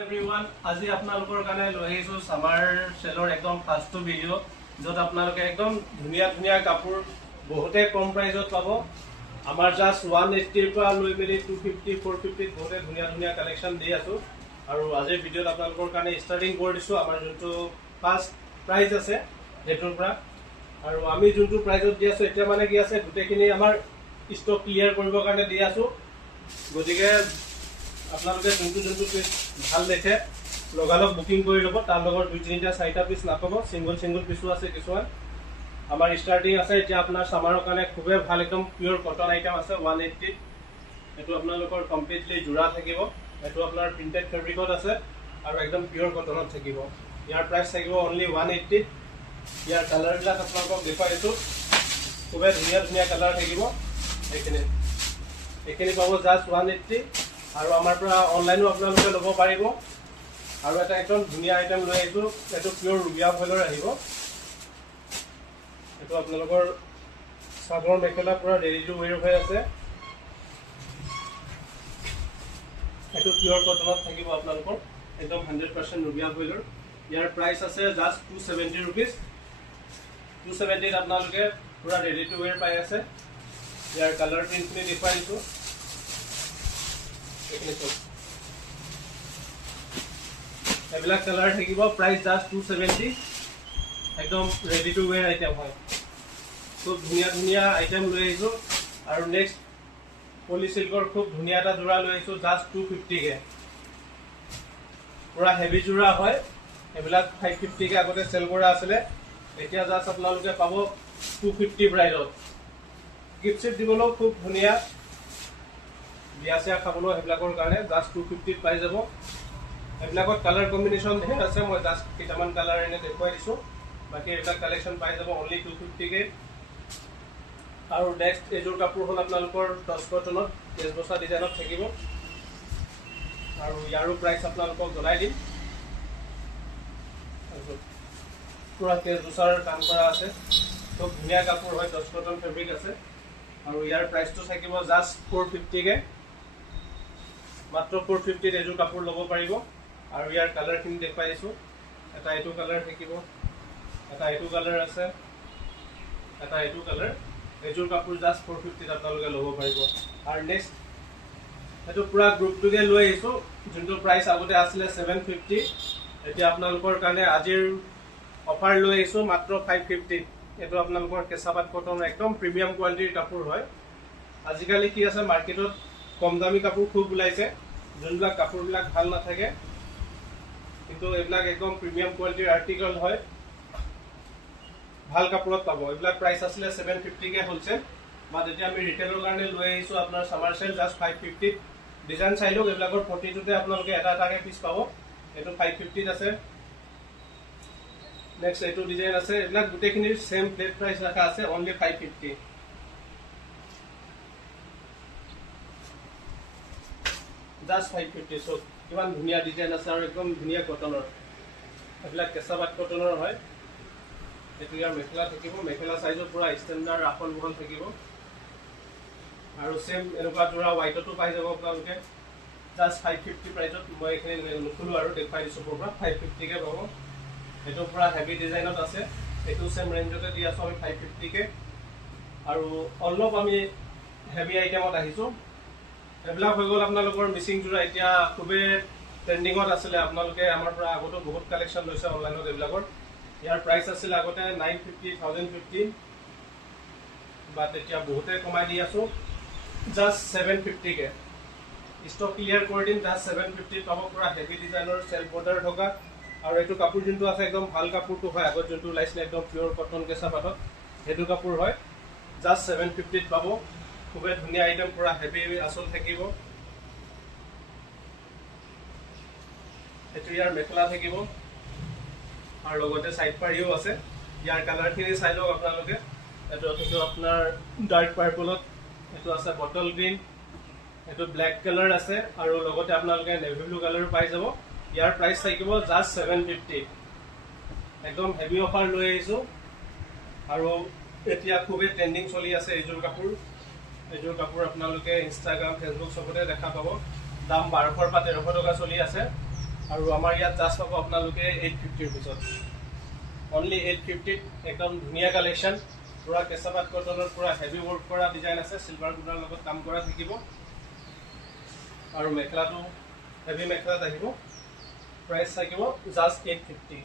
Everyone আজি আপোনালোকৰ কাৰণে লৈ আহিছো সামাৰ সেলৰ একদম ফাৰ্ষ্ট ভিডিও যত আপোনালোকে একদম ধুনিয়া ধুনিয়া কাপোৰ বহুতে কম প্ৰাইজত পাব আমাৰ জাস্ট 180 ৰ পৰা লৈ মেলি 250 450 বহুতে ধুনিয়া ধুনিয়া কালেকচন দি আছো আৰু আজিৰ ভিডিওত আপোনালোকৰ কাৰণে ষ্টাৰ্টিং কৰি দিছো আমাৰ যোনটো ফাৰ্ষ্ট প্ৰাইজ আছে হেটোৰ পৰা আৰু আমি যোনটো প্ৰাইজত দি আছো এতিয়া মানে কি আছে গুটেখিনি আমাৰ ষ্টক ক্লিয়াৰ কৰিবৰ কাৰণে দি আছো গতিকে আপোনালোকে যোনটো পিস ভাল দেখে লগালগ বুকিং কৰি ল'ব তাৰ লগত 2-3টা 4টা পিস নাপাব সিঙ্গল পিসও আছে কিছুমান আমাৰ ষ্টাৰ্টিং আছে এতিয়া আপোনাৰ সামাৰৰ কাৰণে খুবে ভাল একদম পিওৰ কটন আইটেম আছে 180 এটো আপোনালোকৰ কমপ্লিটলি জোৰা থাকিব এটো আপোনাৰ প্ৰিন্টেড ফেব্ৰিকত আছে আৰু একদম পিওৰ কটনত থাকিব ইয়াৰ প্ৰাইস থাকিব অনলি 180 ইয়াৰ কালাৰবিলাক আপোনালোকক দেখাইছো খুবে ধুনীয়া ধুনীয়া কালাৰ থাকিব এইখিনি পাব জাস্ট 180 আৰু আমাৰ পৰা অনলাইনও আপোনালোকে ল'ব পাৰিব আৰু এটা একদম ধুনীয়া আইটেম লৈ আহিছো এটো পিওৰ ৰুবিয়া ফলৰ আহিব এটো আপোনালোকৰ সাগৰ মেখেলা পুৰা ৰেডি টু ওয়্যাৰ হৈ আছে এটো পিওৰ কটনত থাকিব আপোনালোকৰ একদম 100% ৰুবিয়া ফলৰ ইয়াৰ প্ৰাইস আছে জাস্ট 270 रुपीस 270 আপোনালোকে পুৰা ৰেডি টু ওয়্যাৰ পাই আছে ইয়াৰ কালাৰ প্ৰিন্টখিনি দেখাইছো এবিলাক কালাৰ থাকিব প্ৰাইস জাস্ট 270 একদম ৰেডি টু ওয়্যাৰ আইটেম হয় খুব ধুনীয়া ধুনীয়া আইটেম লৈ আহিছো আৰু নেক্সট পলি সিল্কৰ খুব ধুনীয়া এটা জোৰা লৈ আহিছো জাস্ট 250 কে পুৰা হেভি জোৰা হয় এবিলাক 550 কে আগতে সেল কৰা আছিল এতিয়া জাস্ট আপোনালোকে পাব 250 প্ৰাইজত গিফট সেট দিবলো খুব ধুনীয়া বিয়াসিয়া খাবলো হেবিলাকৰ কাৰণে জাস্ট 250 পাই যাব হেবিলাকৰ কালাৰ কম্বিনেশন ধেৰ আছে মই জাস্ট কিটামান কালাৰ এনে দেখুৱাই দিছো বাকি এটা কালেকশন পাই যাব অনলি 250 কে আৰু নেক্সট এজোৰ কাপোৰ হল আপোনালোকৰ টচ কটনত কেছ বসা ডিজাইনত থাকিব আৰু ইয়াৰো প্ৰাইস আপোনালোকক জনাই দিম পুৰা কেছ বসাৰ কাম কৰা আছে খুব ধুনীয়া কাপোৰ হয় টচ কটন ফেব্ৰিক আছে আৰু ইয়াৰ প্ৰাইসটো থাকিব জাস্ট 450 কে মাত্ৰ 450 এজোৰ কাপোৰ ল'ব পাৰিব আৰু ইয়াৰ কালাৰখিনি দেখাইছো এটা এটো কালাৰ থাকিব এটা এটো কালাৰ আছে এটা এটো কালাৰ এজোৰ কাপোৰ জাস্ট 450 আপোনালোকে ল'ব পাৰিব আৰু নেক্সট এটো পুৰা গ্ৰুপটোকে লৈ আহিছো যোনটো প্ৰাইস আগতে আছিল 750 এতিয়া আপোনালোকৰ কাৰণে আজিৰ অফাৰ লৈ আহিছো মাত্ৰ 550 এটো আপোনালোকৰ কেঁচাপাত কটন একদম প্ৰিমিয়াম কোৱালিটিৰ কাপোৰ হয় আজিকালি কি আছে মাৰ্কেটত কম দামী কাপোৰ খুব ওলাইছে যোনবিলাক কাপোৰবিলাক ভাল নাথাকে কিন্তু এইবিলাক একদম প্ৰিমিয়াম কোৱালিটিৰ আৰ্টিকল হয় ভাল কাপোৰত পাব এইবিলাক প্ৰাইস আছিল 750 কে হোলসেল বাট এতিয়া আমি ৰিটেলৰ কাৰণে লৈ আহিছো আপোনাৰ সামাৰ সেল জাস্ট 550 ডিজাইন চাইলো এইবিলাকৰ প্ৰতিটোতে আপোনালোকে এটা এটাকে পিস পাব এটো 550 আছে নেক্সট এটো ডিজাইন আছে এইবিলাক গুটেখিনিৰ সেম ফ্লেট প্ৰাইস ৰাখা আছে অনলি 550 জাস্ট 550 সো কিমান ধুনীয়া ডিজাইন আছে আৰু একদম ধুনীয়া কটনৰ এইবিলাক কেঁচাপাত কটনৰ হয় এটো ইয়াৰ মেখেলা থাকিব মেখেলা সাইজৰ পুৰা ষ্টেণ্ডাৰ্ড ৰাফল বহল থাকিব আৰু সেম এনেকুৱা জোৰা হোৱাইটটো পাই যাব আপোনালোকে জাস্ট 550 প্ৰাইজত মই এখানে নুখুলো আৰু দেখাই দিছো পুৰা 550 কে পাব এটো পুৰা হেভি ডিজাইনত আছে এটো সেম ৰেঞ্জতে দি আছো আমি 550 কে আৰু অলপ আমি হেভি আইটেমত আহিছো এবিলাক হৈ গল আপোনালোকৰ মিসিং জোৰা এতিয়া খুবে ট্ৰেন্ডিংত আছিল আপোনালোকে আমাৰ পৰা আগতো বহুত কালেকচন লৈছে অনলাইনত এবিলাকৰ ইয়াৰ প্ৰাইস আছিল আগতে 950 1015 বাট এতিয়া বহুতে কমাই দি আছো জাস্ট 750 কে ষ্টক ক্লিয়াৰ কৰি দিম জাস্ট 750 পাব পুৰা হেভি ডিজাইনৰ সেলফ বৰ্ডাৰ থকা আৰু এটো কাপোৰ যোনটো আছে একদম ভাল কাপোৰটো হয় আগত যোনটো লাইছিল একদম পিওৰ কটন কেঁচাপাতত হেতু কাপোৰ হয় জাস্ট 750 পাব খুবে ধুনীয়া আইটেম পুৰা হেভি আসল থাকিব এটো ইয়াৰ মেখেলা থাকিব আৰু লগতে সাইড পাৰিও আছে ইয়াৰ কালাৰখিনি চাই লওক আপোনালোকে এটো থাকিব আপোনাৰ ডাৰ্ক পাৰ্পলত এটো আছে বটল গ্ৰীন এটো ব্ল্যাক কালাৰ আছে আৰু লগতে আপোনালোকে নেভি ব্লু কালাৰো পাই যাব ইয়াৰ প্ৰাইস থাকিব জাস্ট 750 একদম হেভি অফাৰ লৈ আহিছো আৰু এতিয়া খুবে ট্ৰেন্ডিং চলি আছে এজোৰ কাপোৰ আপোনালোকে ইনষ্টাগ্ৰাম ফেসবুক সবতে দেখা পাব দাম 1200 পৰা 1300 টকা চলি আছে আৰু আমাৰ ইয়াত জাষ্ট পাব আপোনালোকে 850 ৰুপিছত, অনলি 850ত একদম ধুনীয়া কালেকশ্যন। পুৰা কেঁচা পাট কটনৰ পুৰা হেভি ৱৰ্ক কৰা ডিজাইন আছে, চিলভাৰ গুডাৰ লগত কাম কৰা থাকিব। আৰু মেখেলাটো হেভি মেখেলাত আহিব, প্ৰাইচ থাকিব জাষ্ট 850।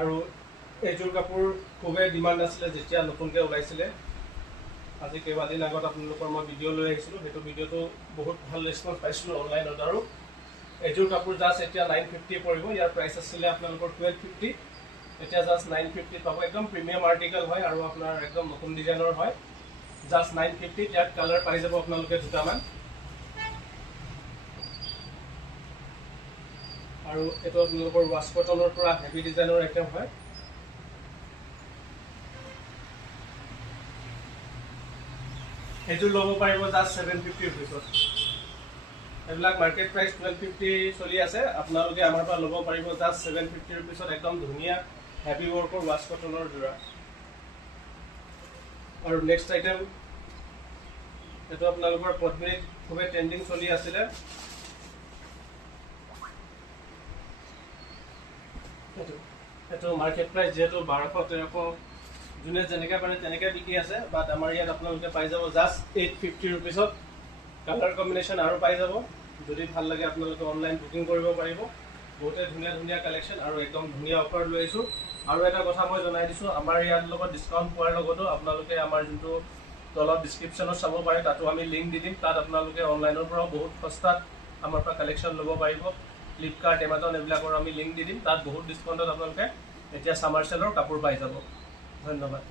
আৰু এইযোৰ কাপোৰ খুবেই ডিমাণ্ড আছিলে যেতিয়া নতুনকৈ ওলাইছিলে। আজি কেইবাদিন আগত আপোনালোকৰ মই ভিডিঅ' লৈ আহিছিলোঁ, সেইটো ভিডিঅ'টো বহুত ভাল ৰেছপন্স পাইছিলোঁ অনলাইনত। আৰু এইযোৰ কাপোৰ জাষ্ট এতিয়া 950 পৰিব, ইয়াৰ প্ৰাইচ আছিলে আপোনালোকৰ 1250, এতিয়া জাষ্ট 950 পাব। একদম প্ৰিমিয়াম আৰ্টিকেল হয় আৰু আপোনাৰ একদম নতুন ডিজাইনৰ হয়, জাষ্ট 950। ইয়াত কালাৰ পাই যাব আপোনালোকে দুটামান। আৰু এইটো আপোনালোকৰ ৱাছ কটনৰ পৰা হেভি ডিজাইনৰ আইটেম হয়। এইযোৰ ল'ব পাৰিব জাষ্ট 750 ৰুপিছত। এইবিলাক মাৰ্কেট প্ৰাইচ 1250 চলি আছে, আপোনালোকে আমাৰ পৰা ল'ব পাৰিব জাষ্ট 750 ৰুপিছত। একদম ধুনীয়া হেভি ৱৰ্কৰ ৱাছ কটনৰ যোৰা। আৰু নেক্সট আইটেম এইটো আপোনালোকৰ পদ্মিনীত খুবেই ট্ৰেণ্ডিং চলি আছিলে। এইটো মাৰ্কেট প্ৰাইচ যিহেতু 1200-1300 যোনে যেনেকৈ পাৰে তেনেকৈ বিকি আছে, বাট আমাৰ ইয়াত আপোনালোকে পাই যাব জাষ্ট 850 ৰুপিছত। কালাৰ কম্বিনেশ্যন আৰু পাই যাব, যদি ভাল লাগে আপোনালোকে অনলাইন বুকিং কৰিব পাৰিব। বহুতে ধুনীয়া ধুনীয়া কালেকশ্যন আৰু একদম ধুনীয়া অফাৰ লৈ আহিছোঁ। আৰু এটা কথা মই জনাই দিছোঁ, আমাৰ ইয়াৰ লগত ডিছকাউণ্ট পোৱাৰ লগতো আপোনালোকে আমাৰ যোনটো তলত ডিছক্ৰিপশ্যনত চাব পাৰে, তাতো আমি লিংক দি দিম। তাত আপোনালোকে অনলাইনৰ পৰাও বহুত সস্তাত আমাৰ পৰা কালেকশ্যন ল'ব পাৰিব। ফ্লিপকাৰ্ট, এমাজন এইবিলাকৰ আমি লিংক দি দিম, তাত বহুত ডিছকাউণ্টত আপোনালোকে এতিয়া ছামাৰ চেলৰ কাপোৰ পাই যাব। ধন্যবাদ।